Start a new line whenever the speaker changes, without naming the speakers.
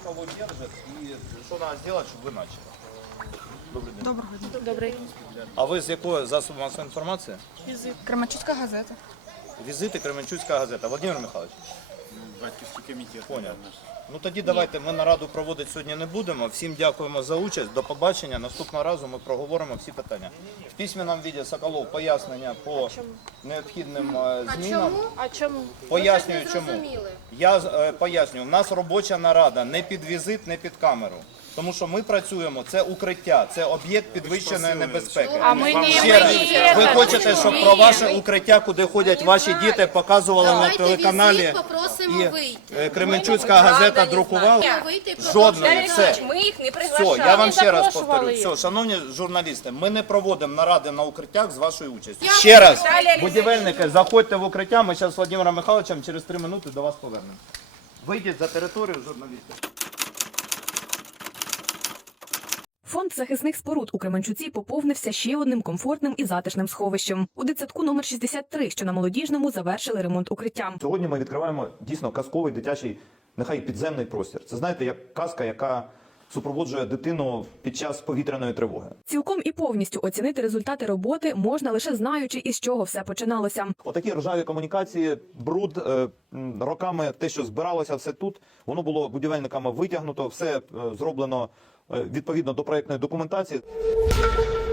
кого держит и что надо сделать, чтобы вы начали. Добрый день.
Доброго дня.
Добрий.
А ви з якої засобу масової інформації?
Кременчуцька газета.
Візити Кременчуцька газета. Володимир Михайлович?
Батьківський комітет.
Поняв. Ну тоді давайте, ми нараду проводити сьогодні не будемо. Всім дякуємо за участь, до побачення. Наступного разу ми проговоримо всі питання. В письменному віді Соколов пояснення по необхідним змінам.
А чому?
Пояснюю чому. Я пояснюю, у нас робоча нарада не під візит, не під камеру. Тому що ми працюємо, це укриття, це об'єкт підвищеної небезпеки.
А ми не
Ще раз, ви хочете, щоб про ваше укриття, куди ходять ваші діти, показували на телеканалі і Кременчуцька газета друкувала? Жодної. Все.
Ми їх не
Все,
приглашали.
я вам ще раз повторю. Все, шановні журналісти, ми не проводимо наради на укриттях з вашою участю. Ще раз, будівельники, заходьте в укриття, ми зараз з Володимиром Михайловичем через 3 минути до вас повернемо. Вийдіть за територію журналістів.
Фонд захисних споруд у Кременчуці поповнився ще одним комфортним і затишним сховищем. У дитсадку номер 63, що на Молодіжному, завершили ремонт укриття.
Сьогодні ми відкриваємо дійсно казковий дитячий, нехай підземний простір. Це, знаєте, як казка, яка супроводжує дитину під час повітряної тривоги.
Цілком і повністю оцінити результати роботи можна лише знаючи, із чого все починалося.
Отакі ржаві комунікації, бруд, роками те, що збиралося все тут, воно було будівельниками витягнуто, все зроблено відповідно до проєктної документації.